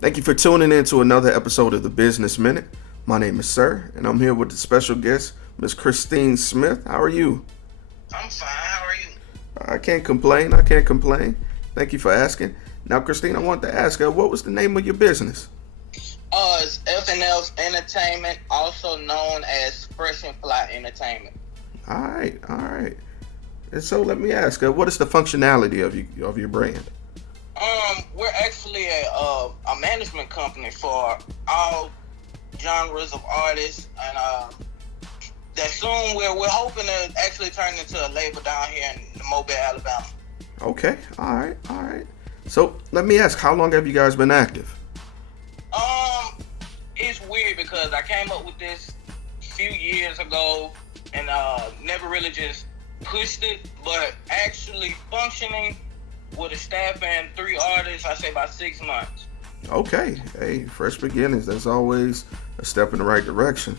Thank you for tuning in to another episode of the Business Minute. My name is Sir, and I'm here with the special guest, Miss Christine Smith. How are you? I'm fine. How are you? I can't complain. I can't complain. Thank you for asking. Now, Christine, I want to ask her, what was the name of your business? It's FNF Entertainment, also known as Fresh and Fly Entertainment. All right, all right. And so let me ask her, what is the functionality of your brand? We're actually a management company for all genres of artists, and that soon we're hoping to actually turn into a label down here in Mobile, Alabama. Okay, all right, all right. So let me ask, how long have you guys been active? It's weird because I came up with this a few years ago and never really just pushed it, but actually functioning with a staff and 3 artists, I say about 6 months. Okay, hey, fresh beginnings. That's always a step in the right direction.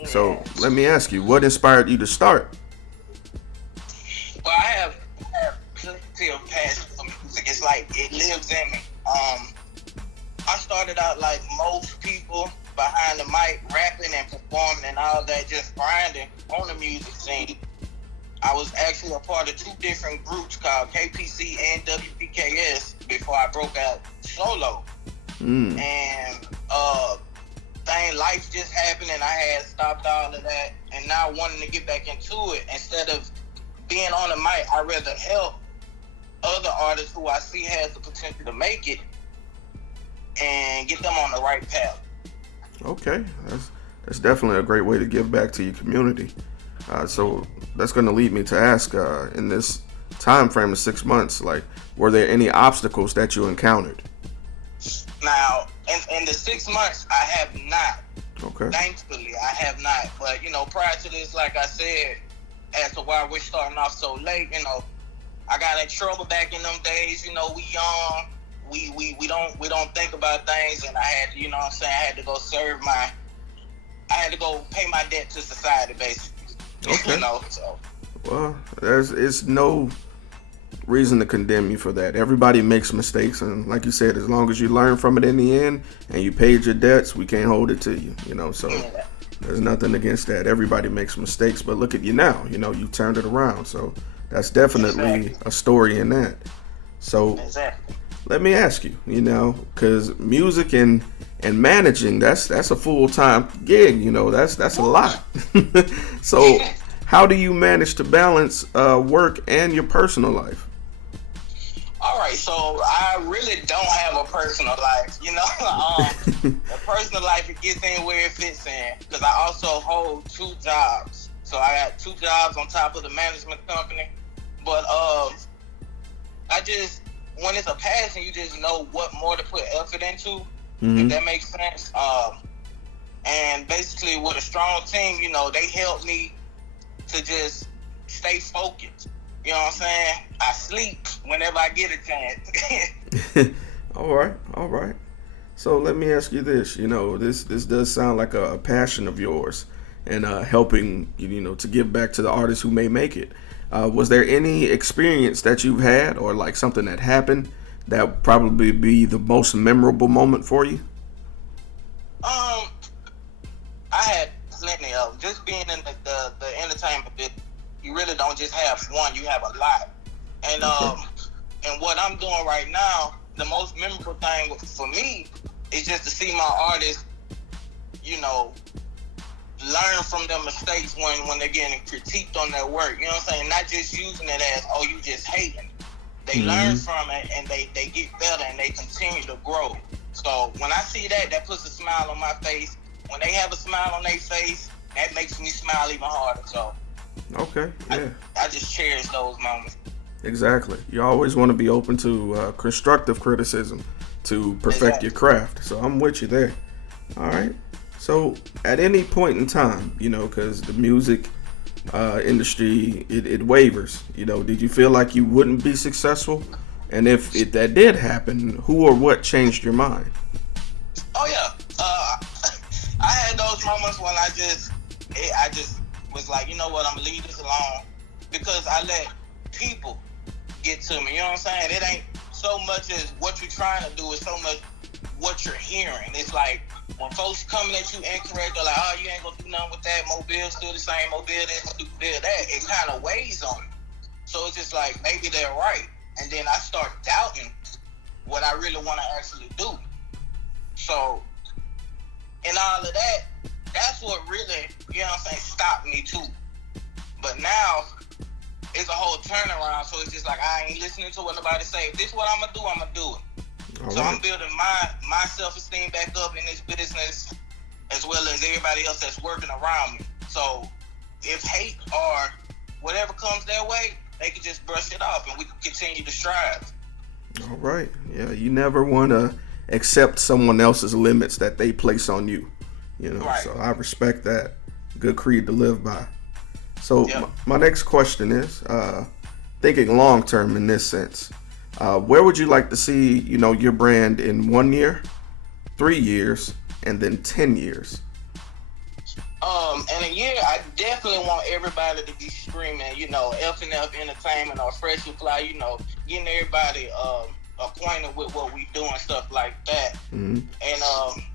Yeah. So let me ask you, what inspired you to start? Well, I have plenty of passion for music. It's like it lives in me. I started out like most people behind the mic, rapping and performing and all that, just grinding on the music scene. I was actually a part of 2 different groups called KPC and WPKS before I broke out solo. And life just happened and I had stopped all of that, and now wanting to get back into it. Instead of being on the mic, I'd rather help other artists who I see has the potential to make it and get them on the right path. Okay, that's definitely a great way to give back to your community. So that's going to lead me to ask, in this time frame of 6 months, like, were there any obstacles that you encountered? Now, in the 6 months, I have not. Okay. Thankfully, I have not. But, prior to this, like I said, as to why we're starting off so late, I got in trouble back in them days. We young. We don't think about things, and I had to, I had to go I had to go pay my debt to society, basically. Okay. So. Well, it's no reason to condemn you for that. Everybody makes mistakes, and like you said, as long as you learn from it in the end and you paid your debts, we can't hold it to you. So Yeah. there's nothing against that. Everybody makes mistakes, but look at you now. You turned it around, so that's definitely a story in that. So Exactly. let me ask you, because music and managing, that's a full-time gig. That's a lot. So how do you manage to balance work and your personal life? All right, so I really don't have a personal life. The personal life, it gets in where it fits in, because I also hold 2 jobs. So I got 2 jobs on top of the management company. But when it's a passion, you just know what more to put effort into, if that makes sense. And basically with a strong team, they help me to just stay focused. You know what I'm saying? I sleep whenever I get a chance. All right. So let me ask you this. This does sound like a passion of yours, and helping, to give back to the artists who may make it. Was there any experience that you've had, or like something that happened that would probably be the most memorable moment for you? I had plenty of them. Just being in the entertainment business, you really don't just have one, you have a lot. And and what I'm doing right now, the most memorable thing for me is just to see my artists, learn from their mistakes when they're getting critiqued on their work. You know what I'm saying? Not just using it as, oh, you just hating. They learn from it and they get better and they continue to grow. So when I see that, that puts a smile on my face. When they have a smile on their face, that makes me smile even harder. So Okay, yeah. I just cherish those moments. Exactly. You always want to be open to constructive criticism to perfect your craft. So I'm with you there. All right. So at any point in time, because the music industry, it wavers. Did you feel like you wouldn't be successful? And if that did happen, who or what changed your mind? Oh yeah, I had those moments when I just was like, you know what, I'm gonna leave this alone, because I let people get to me. You know what I'm saying? It ain't so much as what you're trying to do, it's so much what you're hearing. It's like when folks coming at you incorrect, they're like, oh, you ain't gonna do nothing with that. Mobile still the same. Mobile this, Mobile that. It kind of weighs on me. So it's just like maybe they're right, and then I start doubting what I really want to actually do. So in all of that, that's what really, you know what I'm saying, stopped me too. But now it's a whole turnaround, so it's just like I ain't listening to what nobody say. If this is what I'm gonna do it. All so right. I'm building my self-esteem back up in this business, as well as everybody else that's working around me. So if hate or whatever comes their way, they can just brush it off, and we can continue to strive. All right. Yeah, you never want to accept someone else's limits that they place on you. You know, right. So I respect that. Good creed to live by. So yep. my next question is, thinking long term in this sense, where would you like to see, you know, your brand in 1 year, 3 years, and then 10 years? In a year, I definitely want everybody to be screaming, you know, FNF Entertainment or Fresh and Fly, you know, getting everybody acquainted with what we do and stuff like that. Mm-hmm.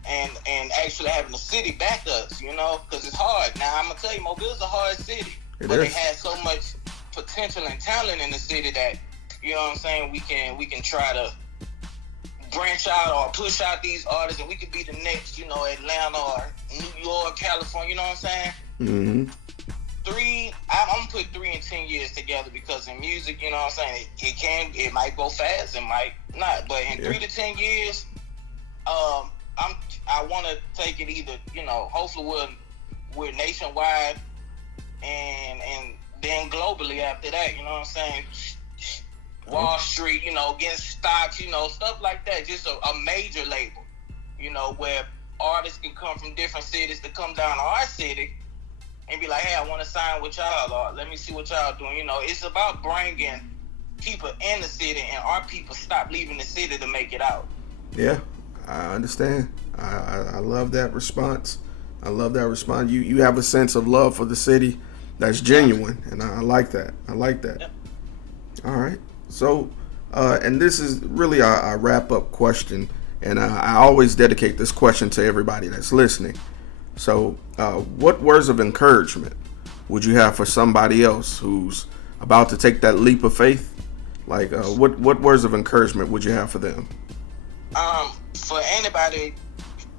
And actually having the city back us, you know, because it's hard. Now, I'm going to tell you, Mobile's a hard city, but it has so much potential and talent in the city that, you know what I'm saying, we can try to branch out or push out these artists, and we could be the next, you know, Atlanta or New York, California, you know what I'm saying? Mm-hmm. I'm gonna put 3 and 10 years together, because in music, you know what I'm saying, it might go fast, it might not, but in 3 to 10 years, I want to take it either, you know, hopefully we're nationwide and then globally after that, you know what I'm saying? Wall Street, you know, getting stocks, you know, stuff like that. Just a major label, you know, where artists can come from different cities to come down to our city and be like, hey, I want to sign with y'all, or let me see what y'all doing. You know, it's about bringing people in the city, and our people stop leaving the city to make it out. Yeah, I understand. I love that response. You have a sense of love for the city that's genuine, and I like that. Yep. All right. So, and this is really our wrap-up question, and I always dedicate this question to everybody that's listening. So, what words of encouragement would you have for somebody else who's about to take that leap of faith? Like, what words of encouragement would you have for them? For anybody,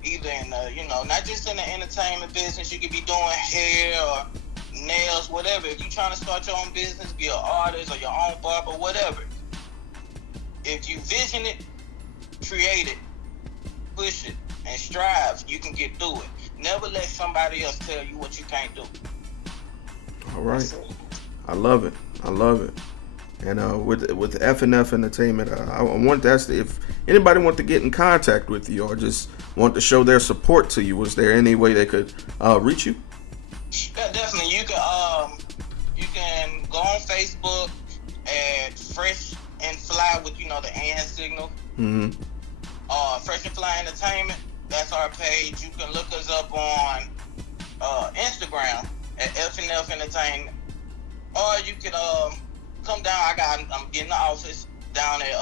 either in the, you know, not just in the entertainment business, you could be doing hair or nails, whatever. If you're trying to start your own business, be an artist or your own barber, whatever. If you vision it, create it, push it, and strive, you can get through it. Never let somebody else tell you what you can't do. All right. I love it. And with FNF Entertainment, I want to ask if anybody want to get in contact with you or just want to show their support to you. Was there any way they could reach you? Yeah, definitely. You can go on Facebook at Fresh and Fly with, you know, the and signal. Mm-hmm. Fresh and Fly Entertainment. That's our page. You can look us up on Instagram at FNF Entertainment, or you can come down. I'm getting the office down at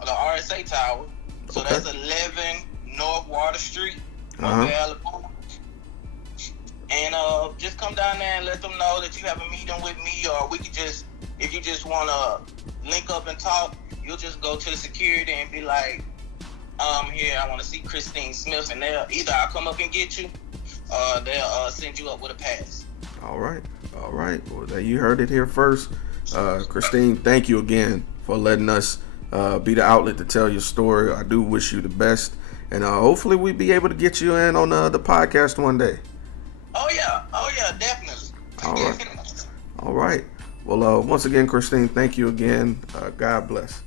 the RSA Tower. So okay. That's 11 North Water Street, Alabama. And just come down there and let them know that you have a meeting with me, or we could just, if you just want to link up and talk, you'll just go to the security and be like, here, I want to see Christine Smith, and they'll either I'll come up and get you, or they'll send you up with a pass. All right. Well, you heard it here first. Christine, thank you again for letting us be the outlet to tell your story. I do wish you the best, and hopefully we'll be able to get you in on the podcast one day. Oh yeah, definitely. All right. Well, once again, Christine, thank you again. God bless.